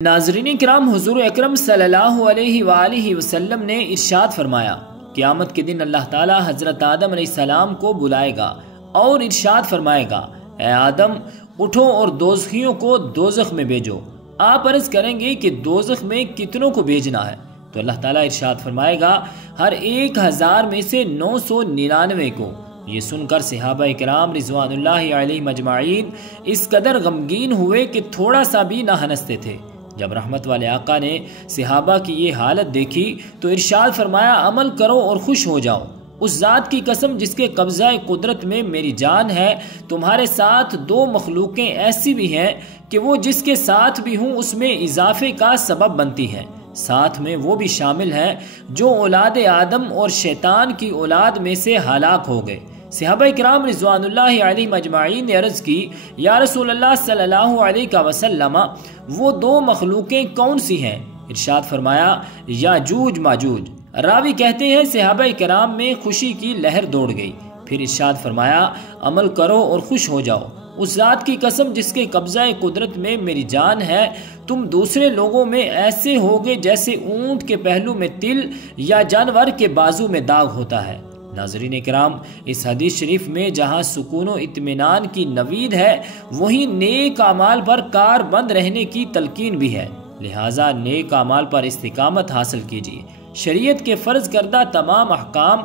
ناظرین کرام، حضور اکرم صلی اللہ علیہ وآلہ وسلم نے ارشاد فرمایا، قیامت کے دن اللہ تعالی حضرت آدم علیہ السلام کو بلائے گا اور ارشاد فرمائے گا، اے آدم اٹھو اور دوزخیوں کو دوزخ میں بھیجو۔ آپ عرض کریں گے کہ دوزخ میں کتنوں کو بھیجنا ہے؟ تو اللہ تعالیٰ ارشاد فرمائے گا، ہر 1000 میں سے 999 کو۔ یہ سن کر صحابہ کرام رضوان اللہ علیہ مجمعین اس قدر غمگین ہوئے کہ تھوڑا سا بھی نہ ہنستے تھے۔ جب رحمت والے آقا نے صحابہ کی یہ حالت دیکھی تو ارشاد فرمایا، عمل کرو اور خوش ہو جاؤ۔ اس ذات کی قسم جس کے قبضہ قدرت میں میری جان ہے، تمہارے ساتھ 2 مخلوقیں ایسی بھی ہیں کہ وہ جس کے ساتھ بھی ہوں اس میں اضافے کا سبب بنتی ہیں۔ ساتھ میں وہ بھی شامل ہیں جو اولاد آدم اور شیطان کی اولاد میں سے ہلاک ہو گئے۔ صحابہ کرام رضوان اللہ علیہ مجمعین نے عرض کی، یا رسول اللہ صلی اللہ علیہ وسلم، وہ 2 مخلوقیں کون سی ہیں؟ ارشاد فرمایا، یاجوج ماجوج۔ راوی کہتے ہیں صحابہ کرام میں خوشی کی لہر دوڑ گئی۔ پھر ارشاد فرمایا، عمل کرو اور خوش ہو جاؤ۔ اس ذات کی قسم جس کے قبضہ قدرت میں میری جان ہے، تم دوسرے لوگوں میں ایسے ہوگے جیسے اونٹ کے پہلو میں تل یا جانور کے بازو میں داغ ہوتا ہے۔ ناظرین کرام، اس حدیث شریف میں جہاں سکون و اطمینان کی نوید ہے، وہیں نیک اعمال پر کار بند رہنے کی تلقین بھی ہے۔ لہٰذا نیک اعمال پر استقامت حاصل کیجیے۔ شریعت کے فرض کردہ تمام احکام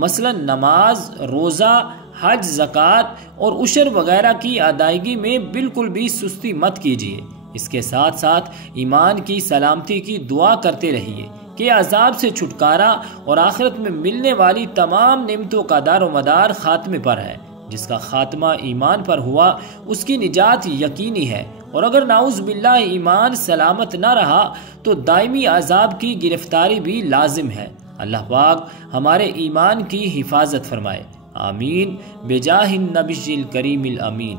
مثلا نماز، روزہ، حج، زکوٰۃ اور عشر وغیرہ کی ادائیگی میں بالکل بھی سستی مت کیجیے۔ اس کے ساتھ ساتھ ایمان کی سلامتی کی دعا کرتے رہیے کہ عذاب سے چھٹکارا اور آخرت میں ملنے والی تمام نعمتوں کا دار و مدار خاتمے پر ہے۔ جس کا خاتمہ ایمان پر ہوا اس کی نجات یقینی ہے، اور اگر نعوذ باللہ ایمان سلامت نہ رہا تو دائمی عذاب کی گرفتاری بھی لازم ہے۔ اللہ پاک ہمارے ایمان کی حفاظت فرمائے، آمین، بجاہ النبی الکریم الامین۔